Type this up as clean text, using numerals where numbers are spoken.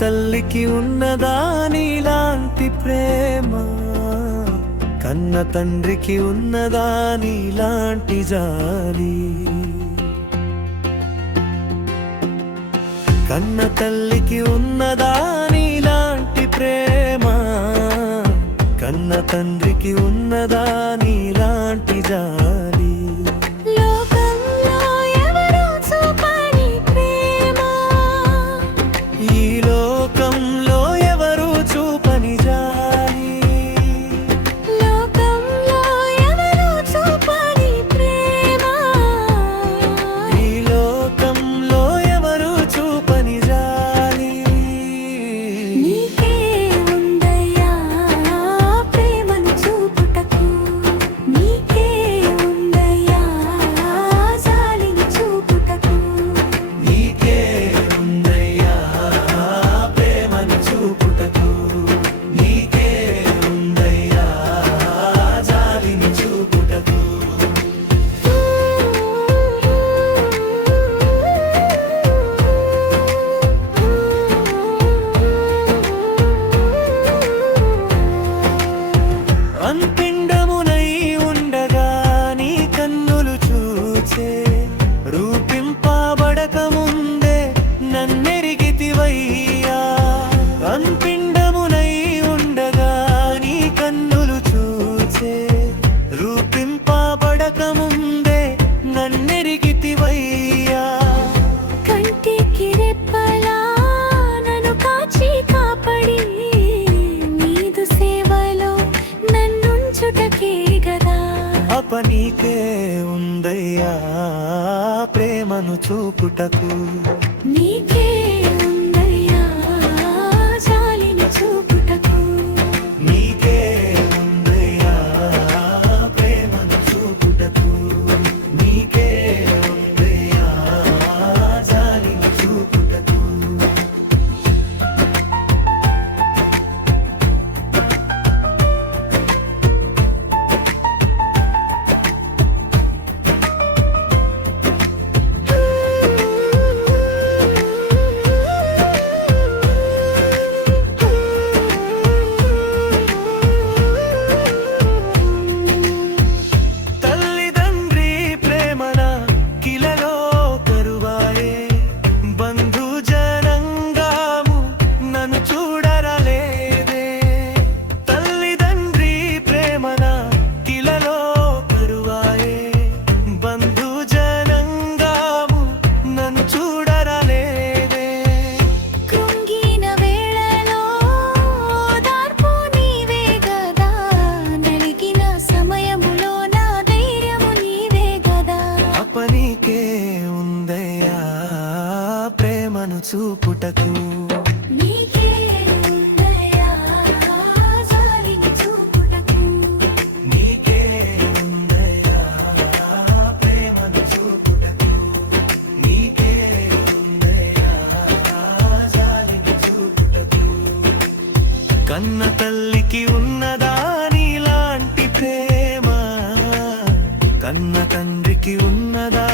తల్లికి ఉన్నదా నీలాంటి ప్రేమ, కన్న తండ్రికి ఉన్నదా నీలాంటి జాలి. కన్న తల్లికి ఉన్నదా నీలాంటి ప్రేమ, కన్న తండ్రికి ఉన్నదా నీలాంటి జాలి. ఈ లోకంలో ఎవరు చూపని జాలి, ఈ లోకంలో ఎవరు చూపని జాలి. నీకే ఉందయ్యా ప్రేమను చూపుటకు, నీకే ఉందయ్యా జాలిని చూపుటకు, నీకే ఉందయ్యా ప్రేమను చూపుటకు, నీకే ఉందయ్యా జాలిని చూపుటకు. అంపిండమునై ఉండగా నీ కన్నులు చూచే, రూపింపబడక ముందే నన్నెరిగితివయ్యా. అంపిండమునై ఉండగా నీ కన్నులు చూచే, రూపింపబడక ముందే నన్నెరిగితివయ్యా. కంటికి రెప్పలా నన్ను కాచి కాపాడి, నీదు సేవలో నన్నుంచుటకే గదా. అపనీకే ఉందయ్యా ప్రేమను చూపుటకు, నీకే ఉందయ్యా జాలిని చూపుటకు, నీకే ఉందయ్యా ప్రేమను చూపుటకు, నీకే ఉందయ్యా జాలిని చూపుటకు. తల్లిదండ్రి ప్రేమన కిలలో కరువాయే, బంధుజనంగాము నన్ను చూడరలేదే. తల్లిదండ్రి ప్రేమన కిలలో కరువాయే, బంధుజనంగాము నన్ను చూడరలేదే. కృంగిన వేళలో ఓదార్పు నీవే గదా, నలిగిన సమయములో నా ధైర్యము నీవే గదా. అపనీకే ఉందయ్యా ప్రేమను చూపుటకు, నీకే ఉందయ్యా జాలిని చూపుటకు, నీకే ఉందయ్యా ప్రేమను చూపుటకు, నీకే ఉందయ్యా జాలిని చూపుటకు. కన్న తల్లికి ఉన్నదా నీలాంటి ప్రేమ, కన్న తండ్రికి ఉన్నదా